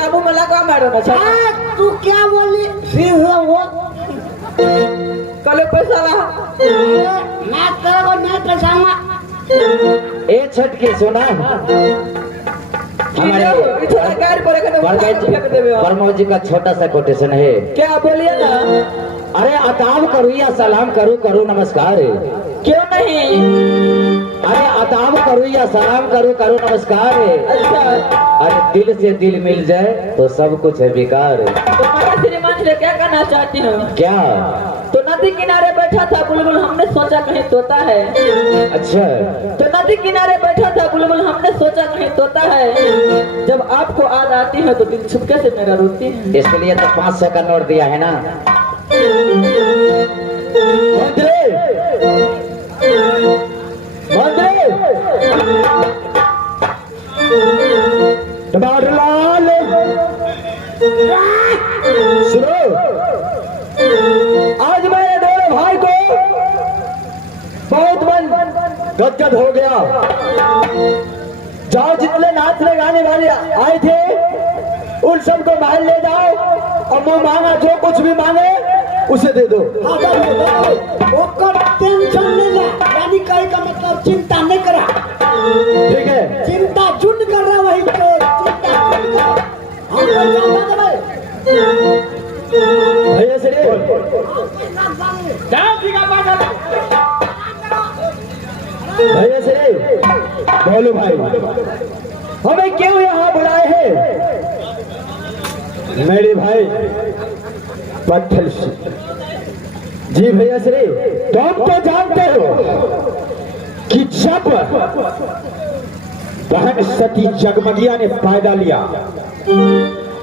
तोरा मुंह में लगा मारो ना छा। तू क्या बोली फिर वो कल पैसा ला मैं तेरे को नहीं पैसाऊंगा। ए छटके सुना हमारे प्रमोद जी का छोटा सा कोटेशन है। क्या बोलिए ना। अरे अताब करूँ या सलाम करूँ करूँ नमस्कार क्यों नहीं। अरे अताब करूँ या सलाम करूँ करूँ नमस्कार अच्छा अरे दिल से दिल मिल जाए तो सब कुछ है बेकार। तो मैं श्रीमान से क्या कहना चाहती हूँ। क्या तो नदी किनारे बैठा था बुलबुल हमने सोचा कहीं तोता है। अच्छा तो नदी किनारे बैठा था बुलबुल हमने सोचा कहीं तोता है। जब आपको याद आती है तो दिल छुपके से मेरा रोती है। इसके लिए तो 500 का नोट दिया है ना। मंत्री मंत्री लाल सुनो आज मेरे दोनों भाई को बहुत मन गदगद हो गया। जाओ जितने नाचने गाने वाले आए थे उन सबको महल ले जाओ और मुंह मांगा जो कुछ भी मांगे उसे दे दो। टेंशन नहीं ले यानी कहीं का मतलब चिंता नहीं करा। ठीक है चिंता जुट कर रहा वही तो चिंता हम भैया से भैया से बोलो भाई हमें क्यों यहाँ बुलाए हैं। मेरे भाई पत्थर जी भैया श्री तुम तो जानते हो कि जब बहन सती जगमगिया ने फायदा लिया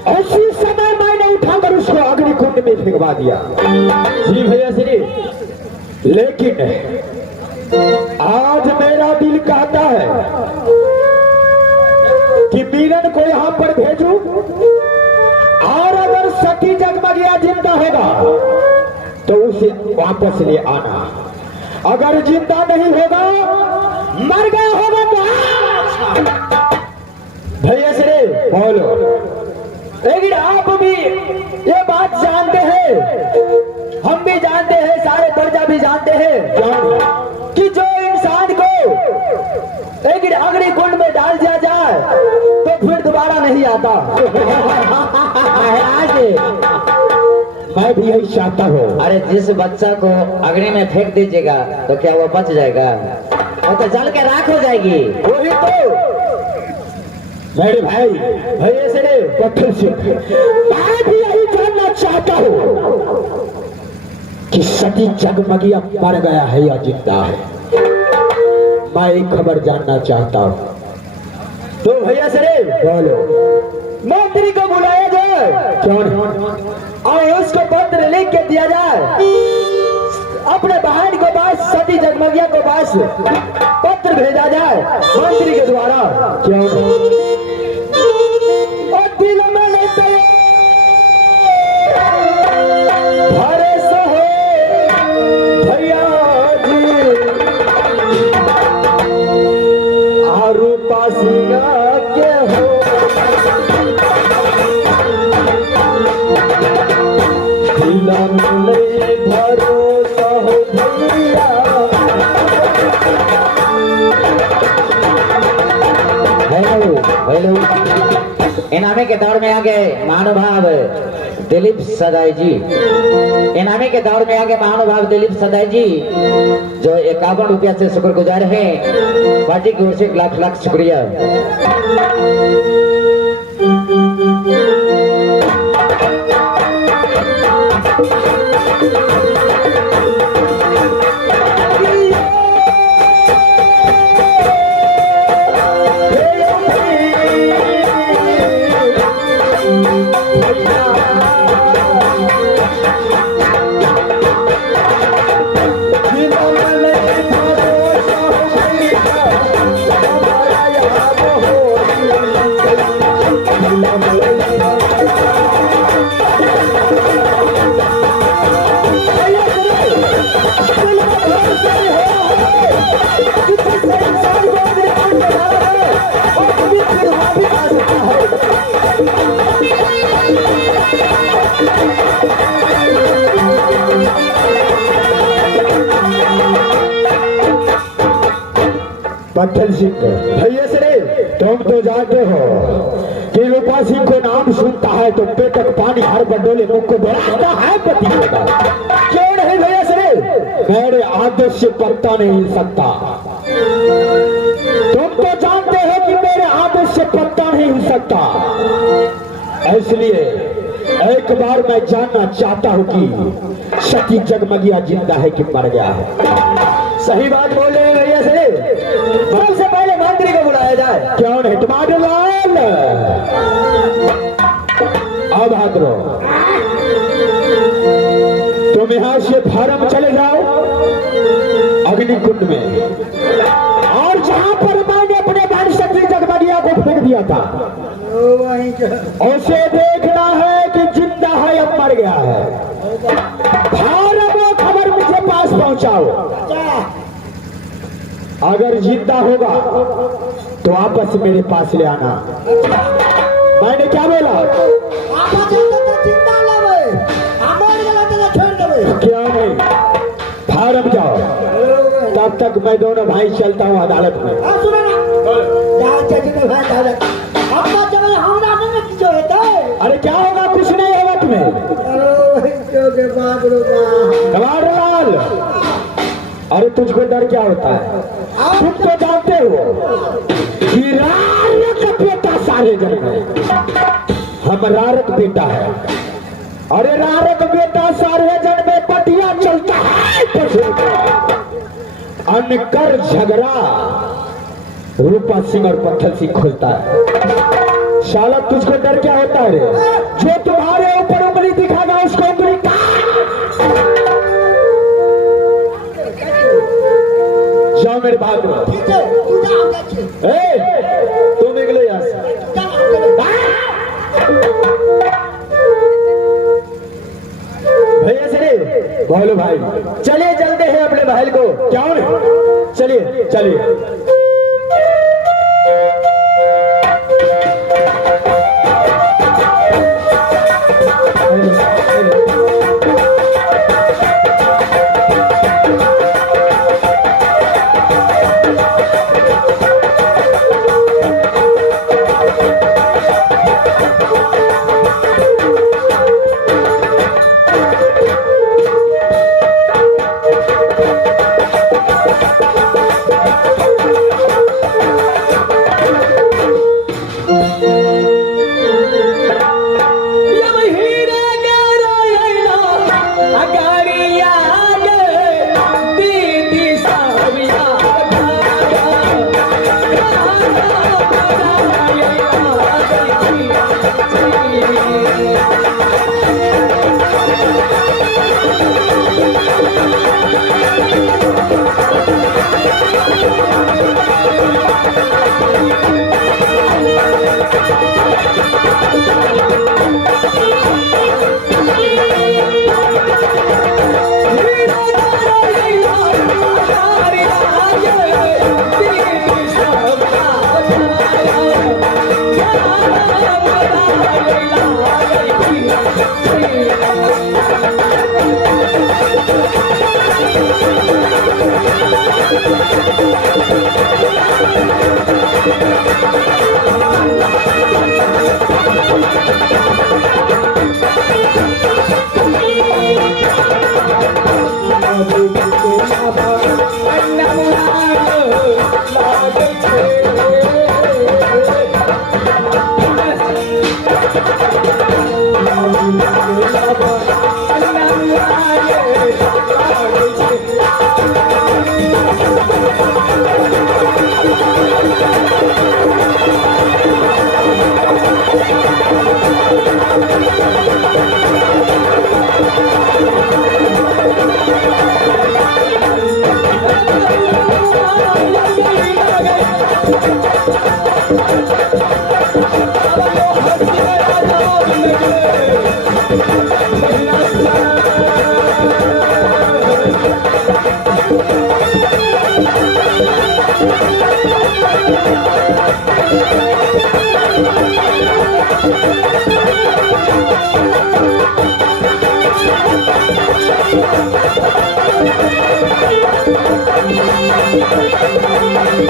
उसी समय मैंने उठाकर उसको अग्निकुंड में फेंकवा दिया। जी भैया श्री लेकिन आज मेरा दिल कहता है कि मीरन को यहाँ पर भेजूं और अगर सती जगमगिया जिंदा होगा तो उसे वापस ले आना। अगर जिंदा नहीं होगा मर गया होगा तो भैया श्री बोलो। लेकिन आप भी ये बात जानते हैं हम भी जानते हैं सारे प्रजा भी जानते हैं कि जो इंसान को लेकिन अग्निकुंड में डाल दिया जाए तो फिर दोबारा नहीं आता। मैं भी यही चाहता हूँ। अरे जिस बच्चा को अग्नि में फेंक दीजिएगा तो क्या वो बच जाएगा। वो तो जल के राख हो जाएगी। वही तो मेरे भाई भैया से पत्थर से मैं भी यही जानना चाहता हूँ कि सती जगमगिया मर गया है या जिंदा है। मैं एक खबर जानना चाहता हूँ। तो भैया से बोलो मंत्री को बुलाया जाए क्यों और उसको पत्र लिख के दिया जाए। अपने बहन को पास सती जगमगिया को पास पत्र भेजा जाए मंत्री के द्वारा क्यों और दिल में लेते भरोस हो भैया जी आरू पासिंगा के हो भरोसा हो भैया। हेलो इनामी के दौर में आ गए महानुभाव दिलीप सदाई जी। इनामी के दौर में आ गए महानुभाव दिलीप सदाई जी जो 51 रुपया से शुक्रगुजार हैं। पार्टी की ओर से लाख लाख शुक्रिया। पत्थर सिंह भैया से तुम तो जानते हो कि रूपा सिंह को नाम सुनता है तो पेटक पानी हर बडोले मुख को बढ़ाता है पति का। क्यों नहीं भैया से मेरे आदेश से पत्ता नहीं हिल सकता। तुम तो जानते हो कि मेरे आदेश से पत्ता नहीं हिल सकता। इसलिए एक बार मैं जानना चाहता हूं कि सती जगमगिया जिंदा है कि मर गया है। सही बात बोल रहे हैं भैया से। सबसे पहले मंत्री को बुलाया जाए। क्यों नहीं टमाटर लाल अब हाथरो तुम यहां से फार्म चले जाओ अग्निकुंड में, और जहां पर मैंने अपने भाई सती जगमगिया को फेंक दिया था उसे देखना है कि जिंदा है या मर गया है। फार्म खबर मुझे पास पहुंचाओ। अगर जिंदा होगा तो वापस मेरे पास ले आना। मैंने क्या बोला? क्या नहीं फार्म जाओ, तब तक मैं दोनों भाई चलता हूँ अदालत में। अरे क्या होगा? कुछ नहीं होगा तुम्हें। कमाल, अरे तुझको डर क्या होता है? तुम तो जानते हो कि रारक बेटा सारे जन्म में हम रारक बेटा है। अरे रारक बेटा सारे जन्म में पटिया चलता है। अनकर झगड़ा रूपा सिंह और पत्थर सिंह खोलता है। शाला तुझको डर क्या होता है रे? जो तुम्हारे ऊपर उंगली दिखागा उसको उंगली जाओ मेरे बात में। तुम निकलो यहाँ से। भैया से बोलो भाई चलिए जल्दी है अपने भाई को। क्या नहीं चलिए चलिए।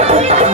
Thank you.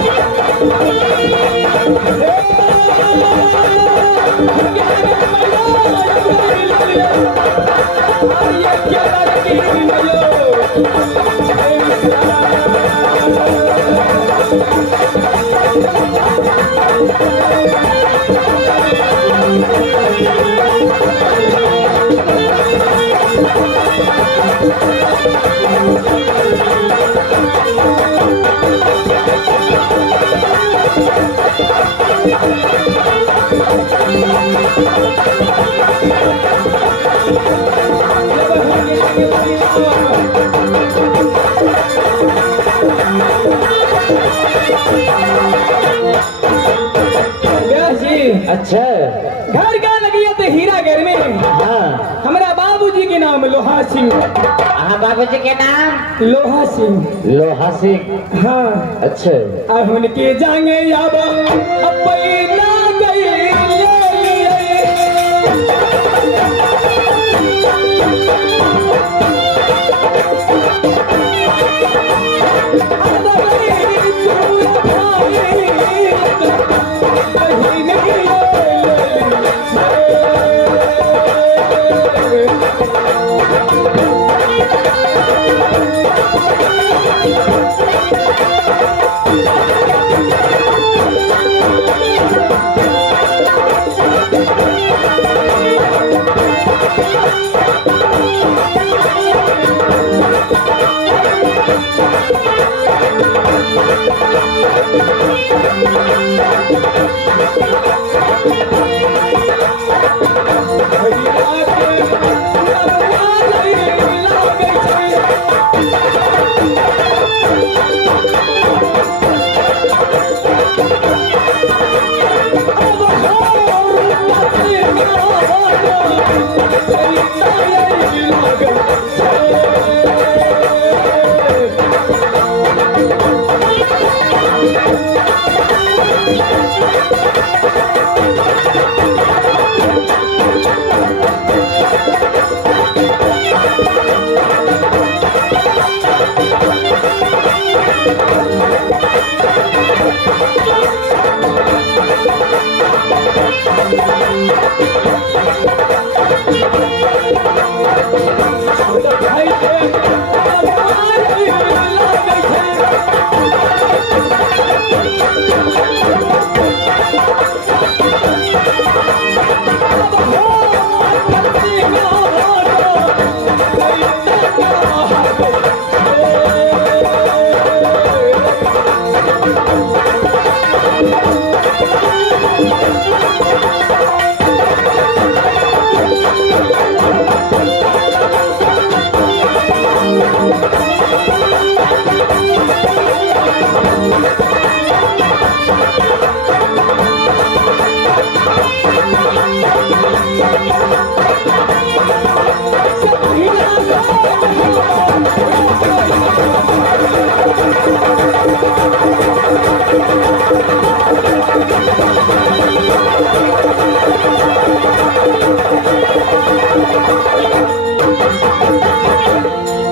नाम लोहा सिंह। हाँ बाबूजी के नाम लोहा सिंह। लोहा सिंह। हाँ अच्छा अब उनके जाएंगे अब पैना गई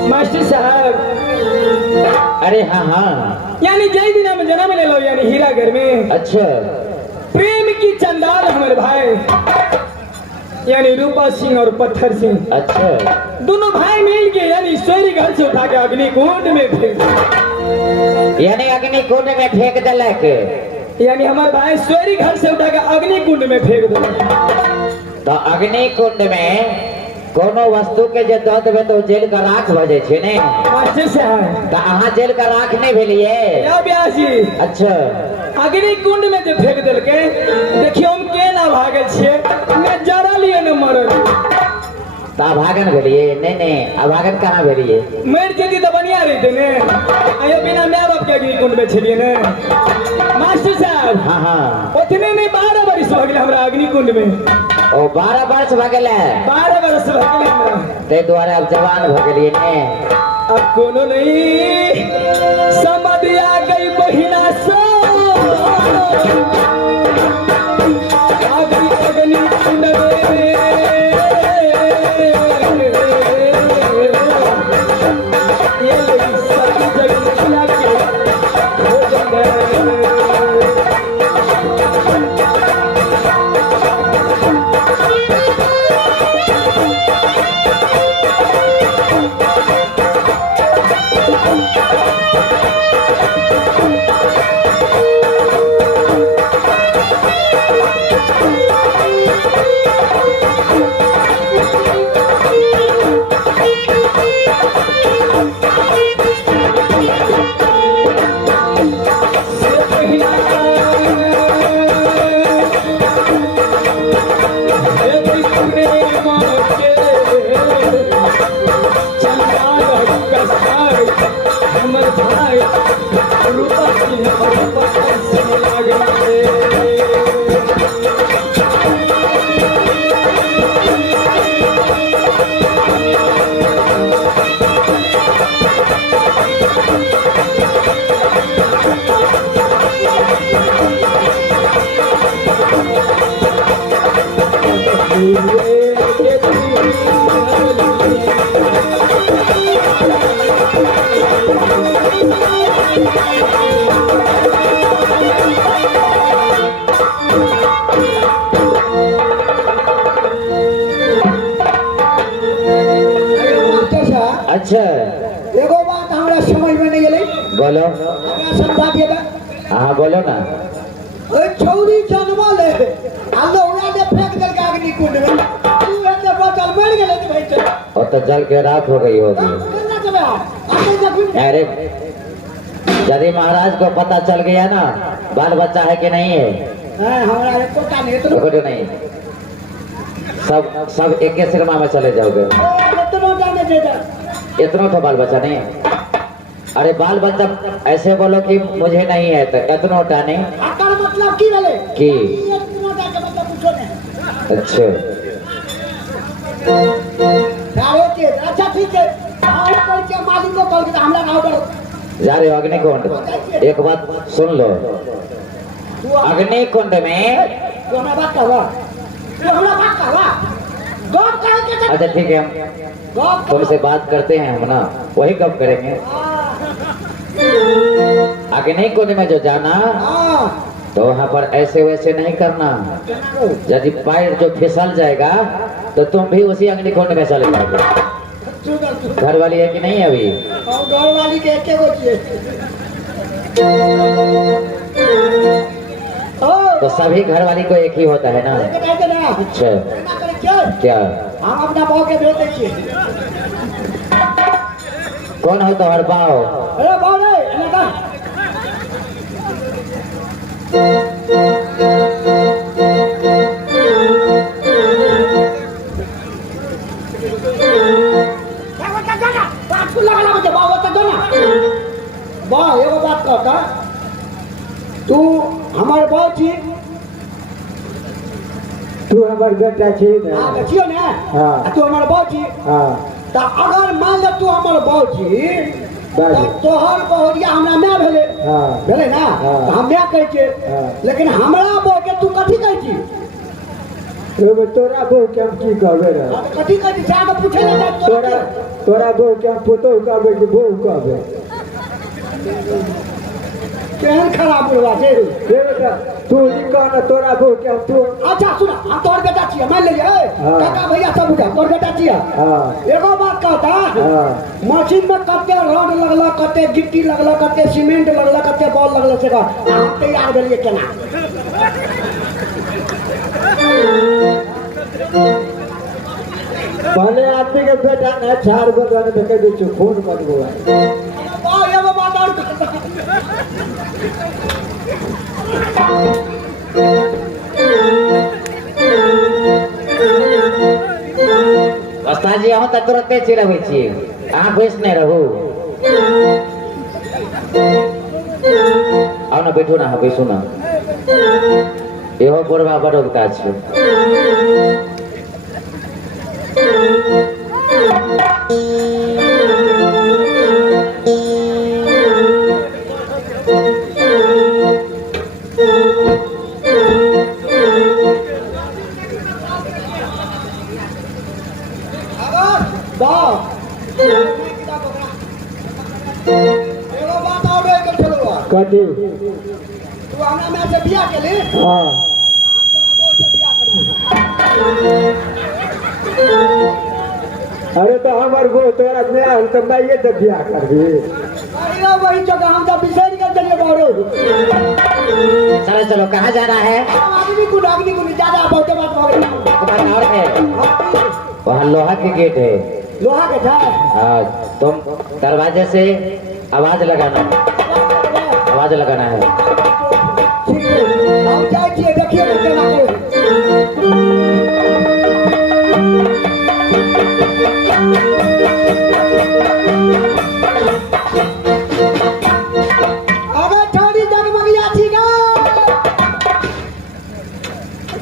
मास्टर साहब। अरे हाँ हाँ यानी जय दिन हम जन्म ले लो यानी हीरा घर में। अच्छा प्रेम की चंडाल हमारे भाई यानी रूपा सिंह और पत्थर सिंह। अच्छा दोनों भाई मिल के यानी सोरी घर से उठा के अग्नि कुंड में फेंक। यानी अग्नि कुंड में फेंक दिलक। यानी हमारे भाई सोरी घर से उठा के अग्नि कुंड में फेंक दो। तो अग्नि कुंड में कोनो वस्तु के जे दऽ देबै तो जेल का राख भ जाइ छै ने। मास्टर साहब तो अहाँ जेल का राख नहीं भेलिए। या ब्यासी अच्छा अग्नि कुंड में जे फेंक देलके देखियो हम के ना भागे छिए मैं जरा लिए न मरल। तो अभागन भेलिए नहीं नहीं अभागन कहाँ भेलिए। मर जेती तो बढ़िया रहते ने आयो बिना माय बाप के अग्नि कुंड में छलिए ने। मास्टर साहब हाँ हाँ ओतने में 12 वर्ष हो गेल हमरा अग्नि कुंड में। ओ 12 वर्ष भ गेलै। 12 वर्ष हो गेल हमरा। ते द्वारा अब जवान भ गेलिए ने। अब कोनो नहीं समझ आ गई बहिना सो अग्नि अग्नि कुंड में ये लोग सभी जगह खिला के हो गए। मास्टर साहब अच्छा एगो बात हमरा समझ में नहीं गेलै बोलो। हमरा समझा दिएगा हाँ बोलो ना। ओए छौरी जन्मल है आलो उड़ा दे फेंक देल के अग्नि कुंड में तू एते बचल मर गेलै तू भाई चल और तो जल के रात हो गई होगी। केना चले आते जब अरे यदि महाराज को पता चल गया ना बाल बच्चा है कि नहीं है, हां हमरा एको का नहीं तो देखो जो नहीं, सब एक ही सिनेमा में चले जाओगे। इतना जाने दे दे इतना तो बाल बच्चा नहीं है। अरे बाल बच्चा ऐसे बोलो कि मुझे नहीं है तो इतना नहीं आकर मतलब की भेले कि इतना जाके मतलब पूछो नहीं अच्छा सारे के अच्छा ठीक है और कल के मालिक को कल के हमरा ना ऑर्डर जा रहे हो अग्निकुंड। एक बात सुन लो, अग्निकुंड में तू हमरा बात कहवा तू हमरा बात कहवा गप कह के अच्छा ठीक है, हम गप तुमसे बात करते हैं हम ना, वही कब करेंगे। अग्निकुंड में जो जाना हां तो वहाँ पर ऐसे वैसे नहीं करना। यदि पैर जो फिसल जाएगा तो तुम भी उसी अग्निकुंड में चले जाओगे। घर वाली है कि नहीं है अभी? और घर वाली के एके गो छिए ओ तो सभी घर वाली को एक ही होता है ना। लेकिन ऐसे ना अच्छा ना करे क्या क्या हम अपना भाव के भेज दे छिए कौन हो तो हर पाओ? अरे भाव रे एना एगो बात कहता तू हमार बाप छी तू हमार बेटा छी ना। हाँ देखियो ना हाँ। तू हमार बाप छी हाँ तो अगर मान ले तू हमार बाप छी बाजी। तो तोहर बहुरिया हमरा मैं भेले हाँ भेले ना हाँ। तो हम मैं कहै छियै हाँ। लेकिन हमरा बाप के तू कथी कहै छी एगो तोरा बहू के हम की कहबे रे? हाँ, तो कथी कहै छी जाके पूछे ना तोरा तोरा बहू के हम पुतहु कहबे कि बहू कहबे? केहन खराब बुढ़वा छै रे बेटा तू ई कह ना तोरा बहू के हम तू अच्छा सुन हम तोहर बेटा छियै मान लियै हाँ। काका भैया सब बुझा तोहर बेटा छियै हाँ एगो बात कहता हाँ मशीन में कते रड लगल कते गिट्टी लगल कते सीमेंट लगल कते बॉल लगल से हम तैयार भेलिए केना भले आदमी के बेटा ना चार गो गाने देखे दे छु फोन कर दो। एगो बात और कहता अस्ता जी अहूँ तक तुरंते चिरबै छी, अहाँ बैस नहीं रहू। आओ ना बैठो ना, बैसू ना। एहो बुढ़वा बड़ काज छै। एगो बात और है चलो कथी? तू हमरा में से बियाह के ले हाँ हम तोरा बहुत से बियाह करू अरे तो हमार बहू तोरा में आल तो मैं ये तो बियाह कर दी। अरे वही जगह हम तो बिसर के चलिए बाहर चलो चलो, कहाँ जाना है? आदमी को ज्यादा बहुत बात हो गई दुकान और है, वहाँ लोहा के गेट है। लोहा के था हाँ, तुम दरवाजे से आवाज लगाना है, आवाज लगाना है। ठीक है हम जाइए देखिए ना केना करे अबे छोड़ी जगमगिया थी गा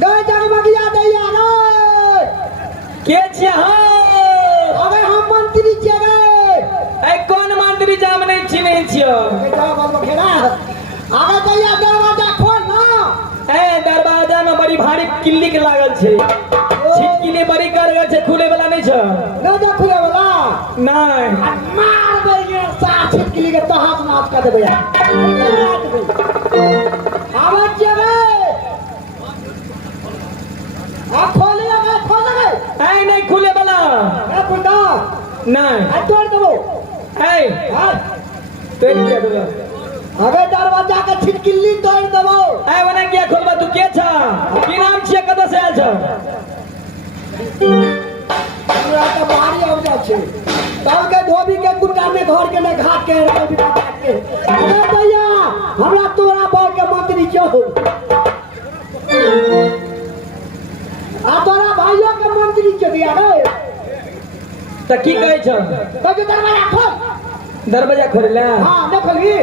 गए जगमगिया दैया रे के छिया? अबे हम मंत्री छियै रे ए कौन मंत्री जाम नहीं चिन्हे छियो? बेटा बाल बखेड़ा अबे दैया दरवाजा खोल ना ए दरवाजा में बड़ी भारी किल्ली के लागल छै। ओ छिटकिली बड़ी कारगर छे, खुले वाला नहीं छे। ना जा खुले वाला नहीं मार दे ये सा छिटकिली के तो हाथ नाच का देबे आवाज जेबे आ खोले ऐ नहीं खुले वाला ए पुंडा नहीं आ तोड़ देबो ऐ हां तेरी क्या बोला अबे दरवाजा का छिटकिली तोड़ देबो ऐ बना क्या खोलबा तू के छा की नाम छिए कत से आल छ हमरा तो बाहरी आव जा छे तब के धोबी के कुत्ता में घर के ने घाट के अरे भैया हमरा तोरा बाल के मंत्री क्यों हो आ तोरा भाइयों के मंत्री के दिया रे त की कहै छ तो के दरवाजा खोल दरवाजा खोलला हां न खोली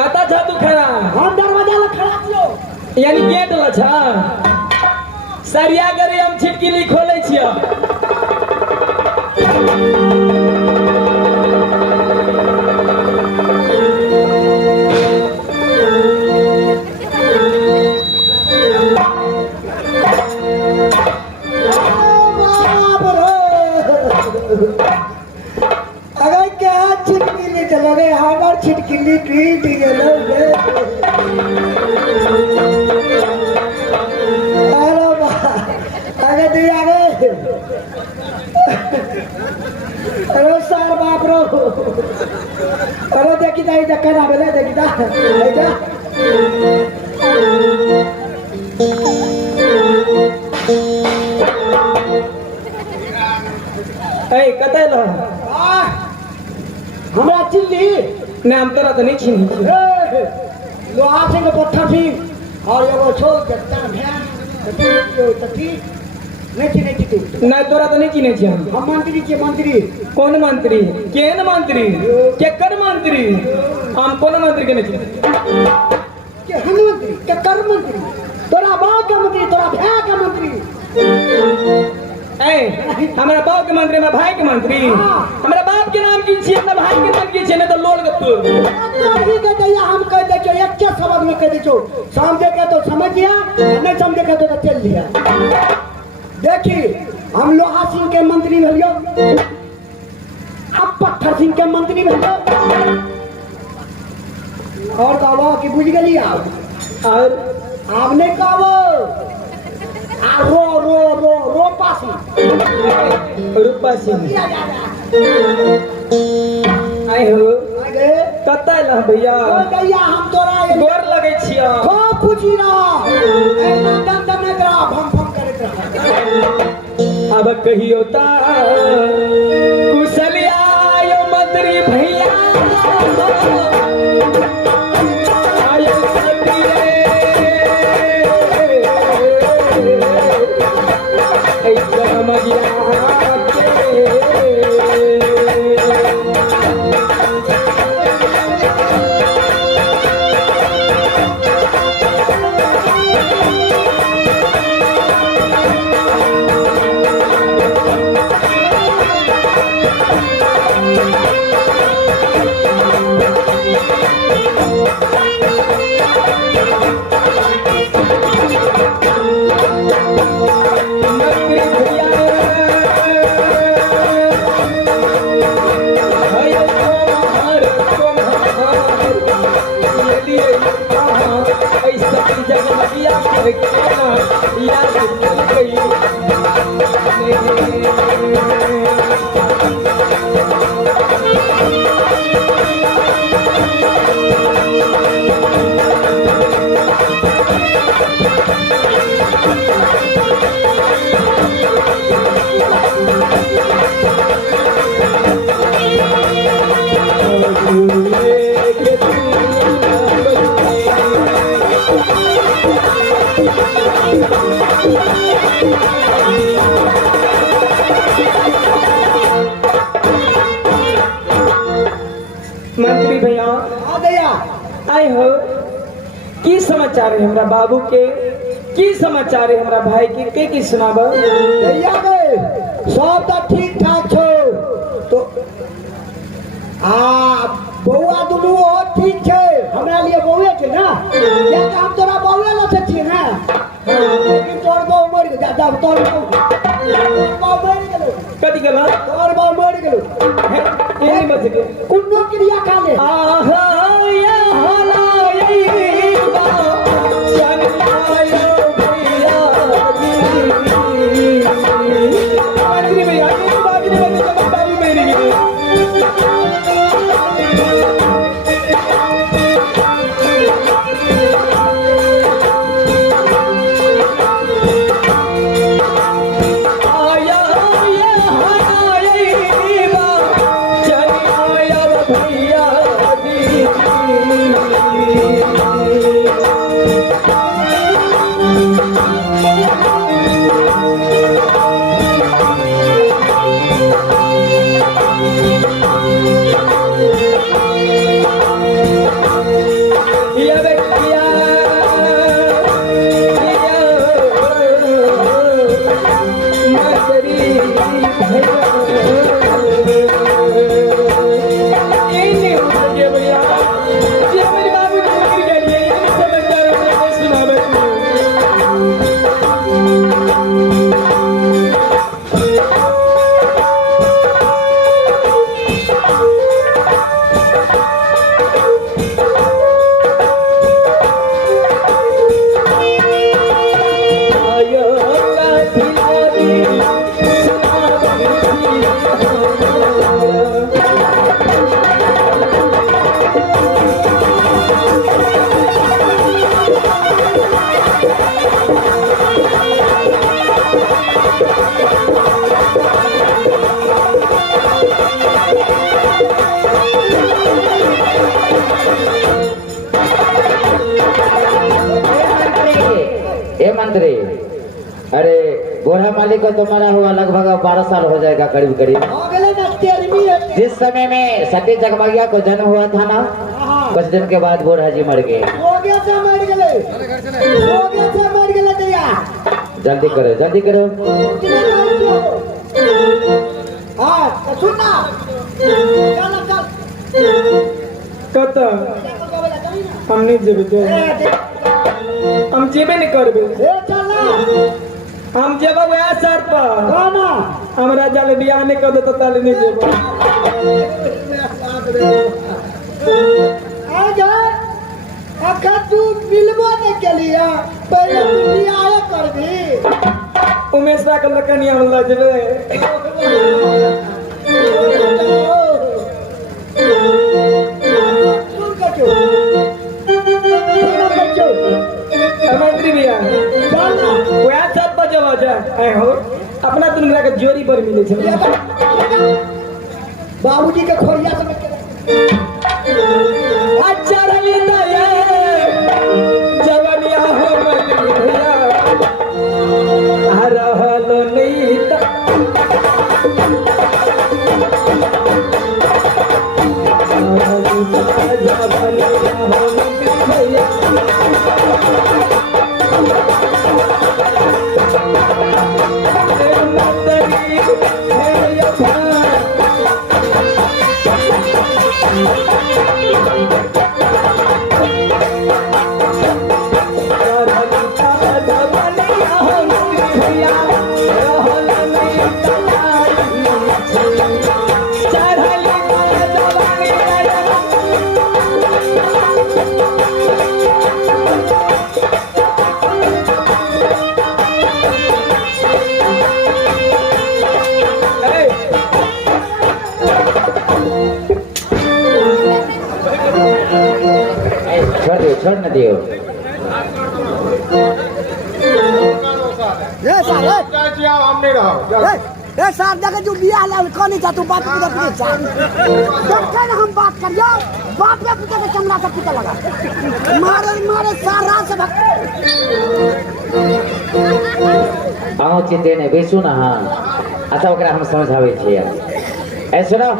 कता छ तू खड़ा हम दरवाजा ला खड़ा छियो यानी गेट ला छ सरिया करे हम छिटकिली खोलै छियै अगर क्या छिटकिली चला गए हमार छिटकिली टूट गेलो रे अरे बा आगे दिया गे अरे सार बाप रो अरे देखी दा इधर कना बेले देखी दा इधर ऐ कतै ल हमरा चिल्ली नाम तोरा त नहीं छिनी लोहा से के पत्थर थी और एगो छोल के ता भैन तथी नहीं तू ना तोरा त नहीं चिने छियै हम मंत्री के मंत्री कौन मंत्री केन मंत्री केकर मंत्री हम कौन मंत्री के नहीं चिने के हम मंत्री के कर मंत्री तोरा बाप के मंत्री तोरा भाई के मंत्री ऐ हमरा बाप के मंत्री हमरा भाई के मंत्री हमरा बाप के नाम की छियै हमरा भाई के नाम की छियै नहीं तो लोल के तू ठीक है दैया हम कह दे जो एक के शब्द में कह दे जो समझे के तो समझ लिया नहीं समझे के तो चल लिया देखी हम लोहा सिंह के मंत्री भलियो अब पत्थर सिंह के मंत्री भलियो और कहबो कि बुझ गेली और आप नहीं कहबो आ रो रो रो रो पासी रूपा सिंह आइ हो आगे कतै ल भैया ओ दैया हम तोरा ये गोर लगै छियै खूब खुशी रह ए नंदन दनगरा भम भम करत रह अब कहियो ता कुशलिया यो मंत्री भैया आयो सती रे ऐ जन्म गया मंत्री भैया आ गया आए हो की समाचार है हमरा बाबू के की समाचार है हमरा भाई के की सुनाबो दैया गए सब तो ठीक ठाक छो तो बउआ दुनू और ठीक छे हमरा लिए बउए छे ना या हम तोरा बउए ल से छी ना लेकिन तोर बउ मर गया जा तोर बउ कथी गला तोर बाप मर गेलो ये नहीं बच गए कुन्नो क्रिया काले आहा या होला यही बा चल आयो भैया जी भैया की बात नहीं बता मेरी मंत्री अरे गोरा मालिक को तुम्हारा हुआ लगभग 12 साल हो जाएगा करीब करीब जिस समय में सती जगमगिया को जन्म हुआ था ना कुछ दिन के बाद बोरा जी मर गए जल्दी करो जल्दी करो कत हम नहीं जेबे हम जेबे नहीं करबे हम जेबा वह शर्त पर हमरा जाले बियाह नहीं कर दे तो ताले नहीं जेबा अगर तू मिलबो नहीं के लिए पहले तू बियाह करबी उमेश का लकनिया होला जेबे मंत्री भैया वह सब बजवा जा आए हो अपना तुम मिला के जोरी पर मिले छे बाबूजी के खोरिया समझ के अच्छा रही दया जवनिया हो मंत्री भैया रहल नहीं जवनिया हो मंत्री भैया छोड़ न दियो साहब जगह जो बियाह लाल कौन जा तू बात पूछे पूछे जा जब कल हम बात करियो बात पे पूछे के चमड़ा से पीछे लगा मारे मारे सारा से आओ चिते ने बेसु ना हां अच्छा ओकरा हम समझावे छियै ऐसे ना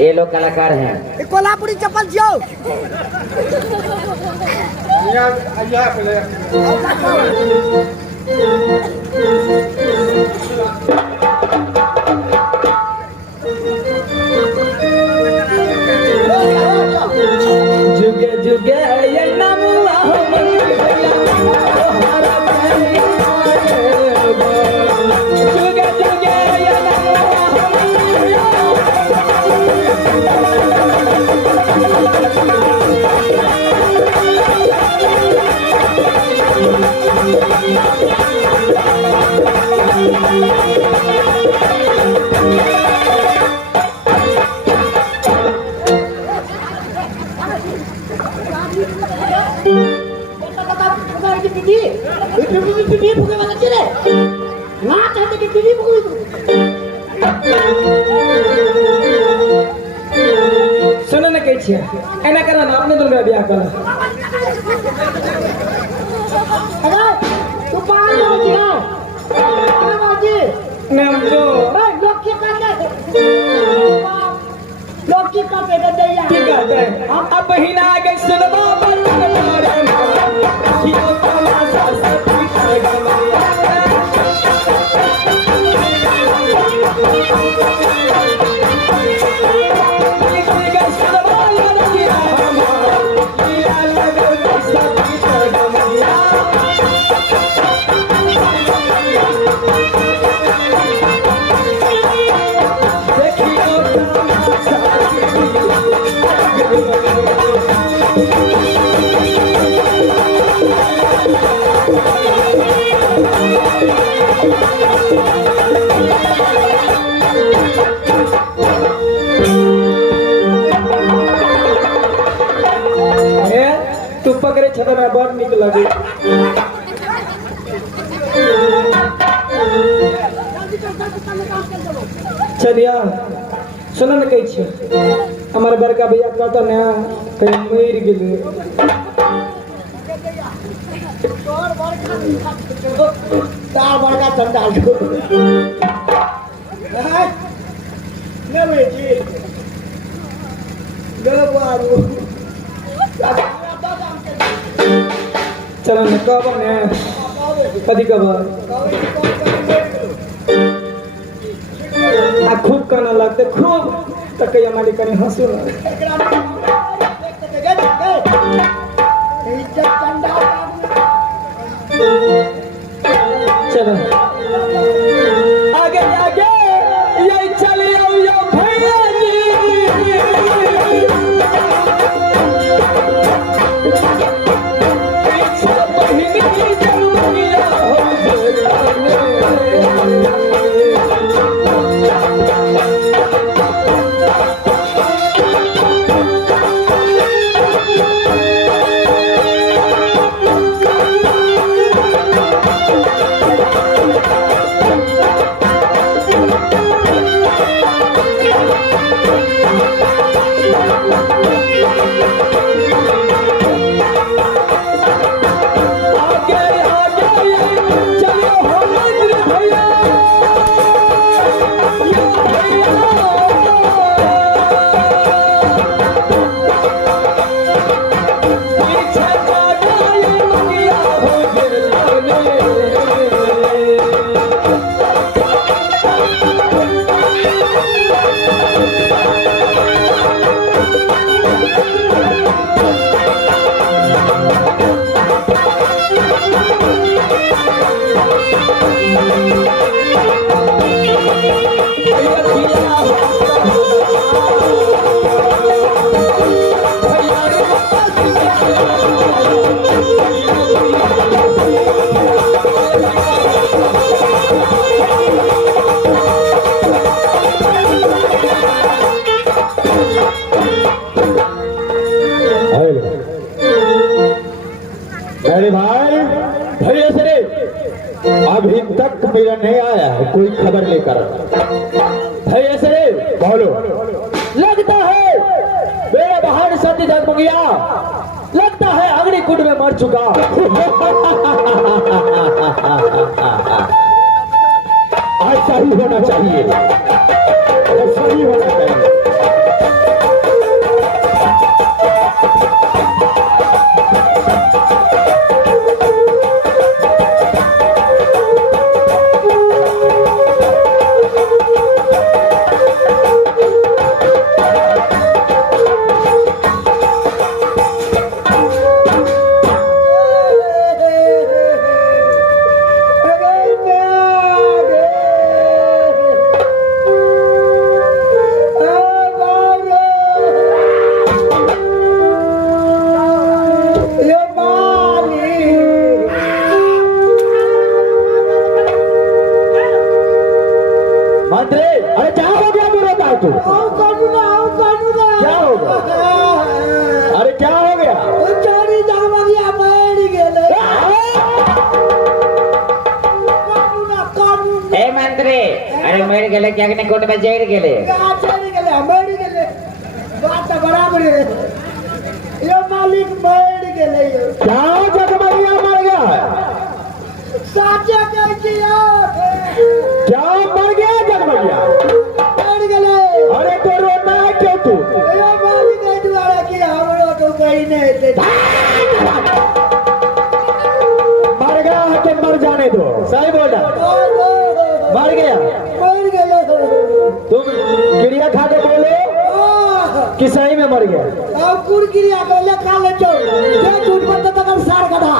ये लोग कलाकार हैं कोल्हापुरी चप्पल जियो जुगे जुगे ये नमुआ हो मंत्री भैया तोहरा जुगे टीवी फुके वाला चिरे ना चाहते कि टीवी फुके सुनो ना कही छिया एना करा ना अपने दुर्गा ब्याह करा अरे तू पागल हो गया पागल हो गया नाम जो लोग की करते दे यार ठीक है अब ही ना गए सुनबा बंदर कि ओ तमाशा सब पीछे गमरिया तू पकड़े छता में बहुत निक लगे चलिया सुनो न कही छी हमारे बड़का भैया कहता ना कहीं मर गेले तार बड़का चंडाल को ने बेटी गबारू चलो न कब ने कदी कब आ खूब करना लगते खूब तक हमारी कने हंसू ना चलो आगे आगे ये चले आओ यो भैया जी सब बहिनी की जरूरिया हो अरे भाई भैया सरे अभी तक मेरा नहीं आया है कोई खबर लेकर भैया सरे बोलो लगता है मेरा बाहर सती जग गया लगता है अग्नि कुंड में मर चुका ऐसा ही होना चाहिए ऐसा ही होना चाहिए क्या होगा? अरे क्या हो गया? अरे मेरे गेले क्या ने कोट में जेड़ गेले कहाँ चली गेले मर गेले बात तो बराबर है यो मालिक मर गेले यो क्या जगमगिया मर गया है? साचे कहती क्या मर गया जगमगिया? मर गेले अरे तो रोना है क्यों तू? यो मालिक है द्वारा कि हमरो तो कहीं नहीं थे मर गया है तो मर जाने दो। सही बोला, मर गया। मर गेले तुम गिरिया खा के बोलो कि सही में मर गया। अब कुरकिरिया को ले खा ले जो जे झूठ मत तक सार गधा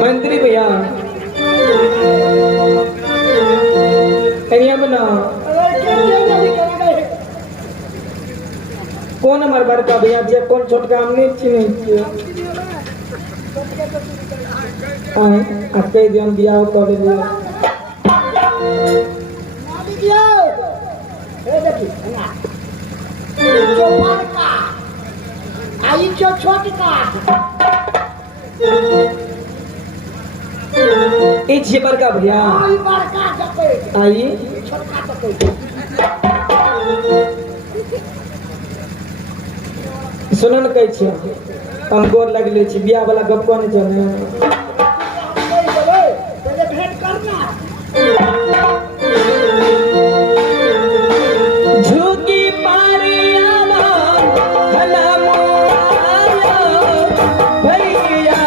मंत्री भैया करिया बना कौन हमारे बड़का भैया जे कौन छोटका हमने चिन्ह किया आए आपके दिन बियाह कर लिया मालिक यो ए देखी ना जो बड़का आई जो छोटका ए जे बड़का भैया आई बड़का जते आई छोटका जते सुनन कहै छियै हम गोर लगले छी बियाह वाला गप कोने जाने पहले भेंट करना झुकी पारियाला भला मोआला भैया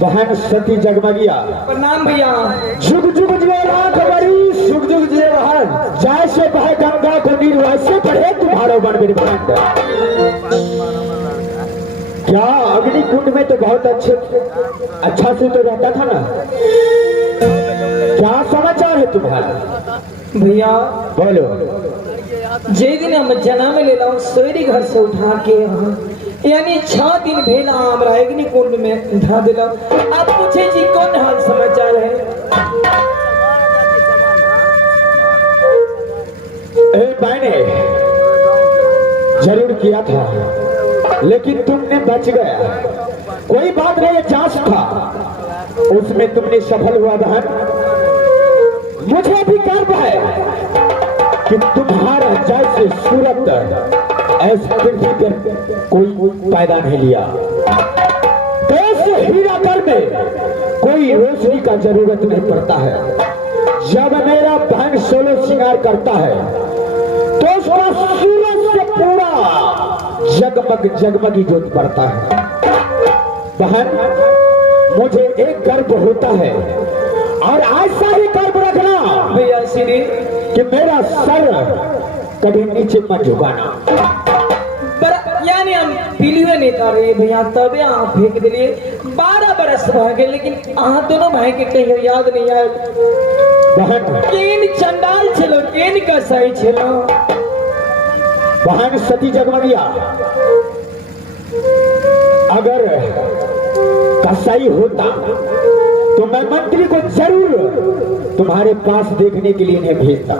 बहन सती जगमगिया प्रणाम भैया जुग जुग ज्वाला खबरी जुग जुग जेवहन जैसे बहे गंगा को नीर वैसे बढ़े तुम्हारो बन ब्रह्मांड। क्या अग्निकुंड में तो बहुत अच्छा से तो रहता था ना? क्या समाचार है तुम्हारा? भैया बोलो। जे दिन हम जन्म लेला सोरी घर से उठा के यहाँ यानी 6 दिन भेला हमरा अग्निकुंड में धा दिला। आप पूछे जी कौन हाल समाचार है? ए मैंने जरूर किया था लेकिन तुमने बच गया। कोई बात नहीं, ये जांच था उसमें तुमने सफल हुआ बहन। मुझे भी गर्व है कि तुम्हारा जैसे सूरत ऐसा पृथ्वी पर कोई पैदा नहीं लिया। कैसे हीरा कर में कोई रोशनी का जरूरत नहीं पड़ता है। जब मेरा बहन सोलो श्रृंगार करता है तो उसका सूरज से पूरा जगमग जगमगी ज्योत पड़ता है। बहन मुझे एक गर्व होता है और ऐसा ही गर्व रखना भैया श्री कि मेरा सर कभी नीचे मत झुकाना। यानी हम पीलिए नहीं कर रहे भैया तबे आप फेंक दिलिए बात बरस भागे लेकिन अहाँ दोनों भाई के कहीं याद नहीं आए बहन केन चंडाल छलो केन कसाई छलो बहन सती जगमगिया अगर कसाई होता तो मैं मंत्री को जरूर तुम्हारे पास देखने के लिए इन्हें भेजता।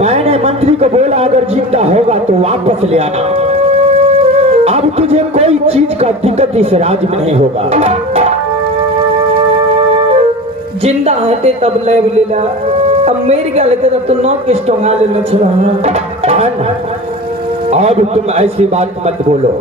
मैंने मंत्री को बोला अगर जिंदा होगा तो वापस ले आना। अब तुझे कोई चीज का दिक्कत इस राज्य में नहीं होगा। जिंदा आते तब ले लेला अब मेरी गल तो तू नौ किस टोंगा लेना छला। अब तुम ऐसी बात मत बोलो।